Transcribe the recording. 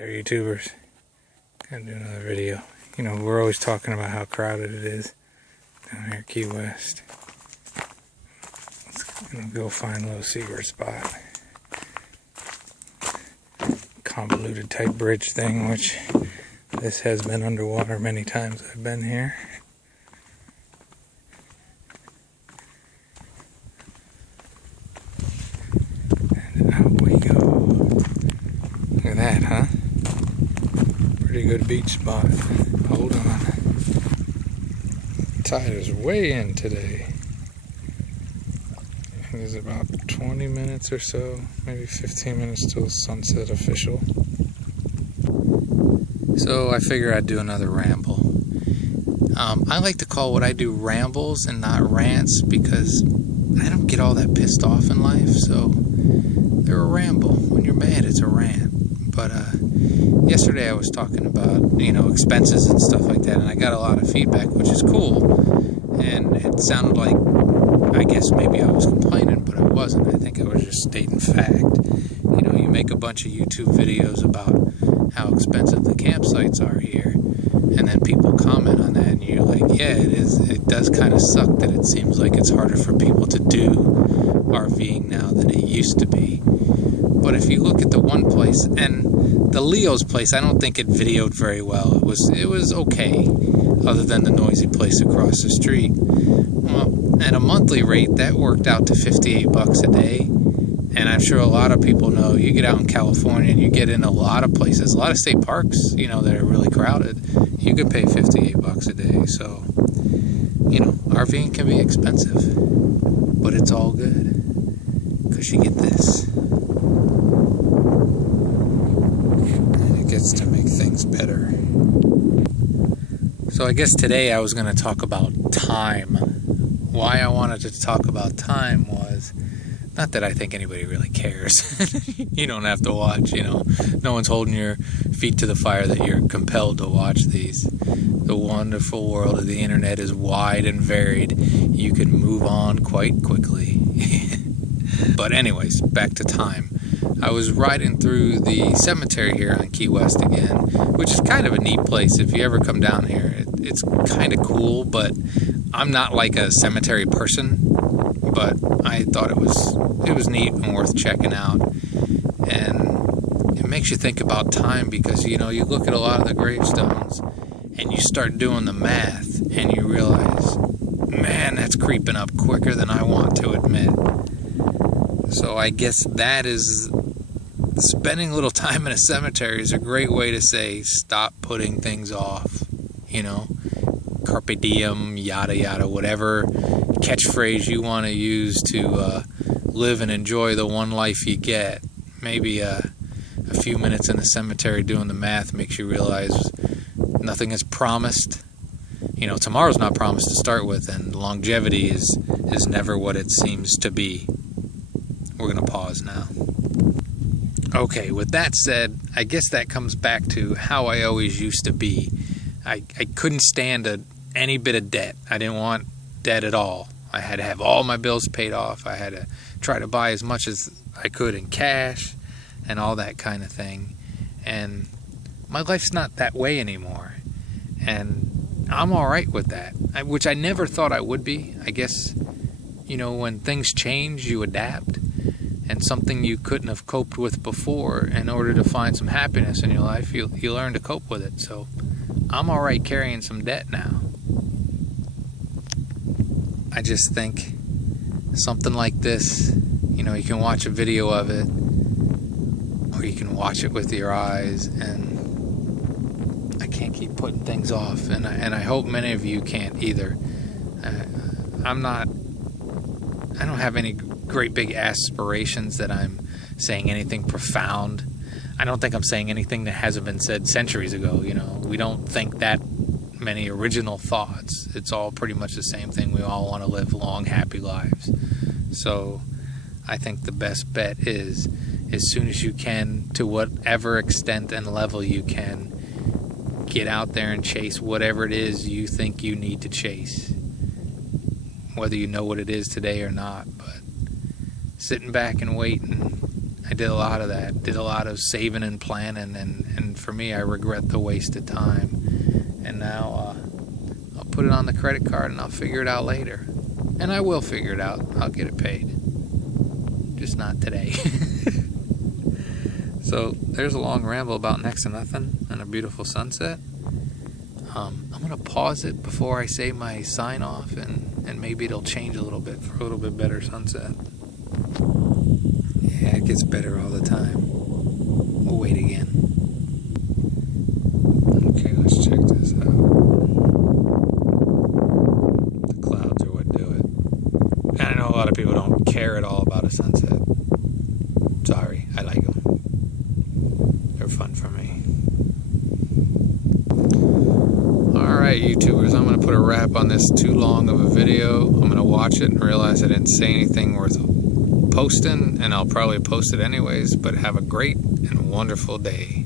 There, YouTubers. Gonna do another video. You know, we're always talking about how crowded it is down here at Key West. Let's go find a little secret spot. Convoluted type bridge thing, which this has been underwater many times I've been here. And out we go. Look at that, huh? Pretty good beach spot. Hold on. The tide is way in today. It is about 20 minutes or so, maybe 15 minutes till sunset official. So I figure I'd do another ramble. I like to call what I do rambles and not rants because I don't get all that pissed off in life. So they're a ramble. When you're mad, it's a rant. But yesterday I was talking about, expenses and stuff like that, and I got a lot of feedback, which is cool. And it sounded like, I guess maybe I was complaining, but I wasn't. I think I was just stating fact. You make a bunch of YouTube videos about how expensive the campsites are here, and then people comment on that, and you're like, yeah, it is. It does kind of suck that it seems like it's harder for people to do RVing now than it used to be. But if you look at the one place, and the Leo's place, I don't think it videoed very well. It was okay, other than the noisy place across the street. Well, at a monthly rate, that worked out to $58 a day. And I'm sure a lot of people know, you get out in California and you get in a lot of places, a lot of state parks, that are really crowded. You could pay $58 a day. So, RVing can be expensive, but it's all good because you get this. And it gets to make things better. So I guess today I was going to talk about time. Why I wanted to talk about time was, not that I think anybody really cares. You don't have to watch, No one's holding your feet to the fire that you're compelled to watch these. The wonderful world of the internet is wide and varied. You can move on quite quickly. But anyways, back to time. I was riding through the cemetery here on Key West again, which is kind of a neat place. If you ever come down here, it's kind of cool, but I'm not like a cemetery person. But I thought it was neat and worth checking out. And it makes you think about time because, you look at a lot of the gravestones and you start doing the math and you realize, man, that's creeping up quicker than I want to admit. So I guess that is, spending a little time in a cemetery is a great way to say, stop putting things off, carpe diem, yada yada, whatever catchphrase you want to use to live and enjoy the one life you get. Maybe a few minutes in the cemetery doing the math makes you realize nothing is promised. Tomorrow's not promised to start with, and longevity is never what it seems to be. We're going to pause now. Okay, with that said, I guess that comes back to how I always used to be. I couldn't stand any bit of debt. I didn't want debt at all. I had to have all my bills paid off. I had to try to buy as much as I could in cash and all that kind of thing. And my life's not that way anymore. And I'm all right with that, which I never thought I would be. I guess, when things change, you adapt. And something you couldn't have coped with before, in order to find some happiness in your life, you learn to cope with it. So I'm all right carrying some debt now. I just think something like this, you can watch a video of it, or you can watch it with your eyes, and I can't keep putting things off, and I hope many of you can't either. I don't have any great big aspirations that I'm saying anything profound. I don't think I'm saying anything that hasn't been said centuries ago. We don't think that many original thoughts. It's all pretty much the same thing. We all want to live long, happy lives. So I think the best bet is, as soon as you can, to whatever extent and level you can, get out there and chase whatever it is you think you need to chase. Whether you know what it is today or not, but sitting back and waiting, I did a lot of that. Did a lot of saving and planning, and for me, I regret the wasted time. And now I'll put it on the credit card and I'll figure it out later. And I will figure it out. I'll get it paid. Just not today. So there's a long ramble about next to nothing and a beautiful sunset. I'm going to pause it before I say my sign off, and maybe it'll change a little bit for a little bit better sunset. Yeah, it gets better all the time. We'll wait again. Okay, let's check this out. The clouds are what do it. And I know a lot of people don't care at all about a sunset. Sorry, I like them. They're fun for me. Alright, YouTubers, I'm going to put a wrap on this too long of a video. I'm going to watch it and realize I didn't say anything worth posting, and I'll probably post it anyways, but have a great and wonderful day.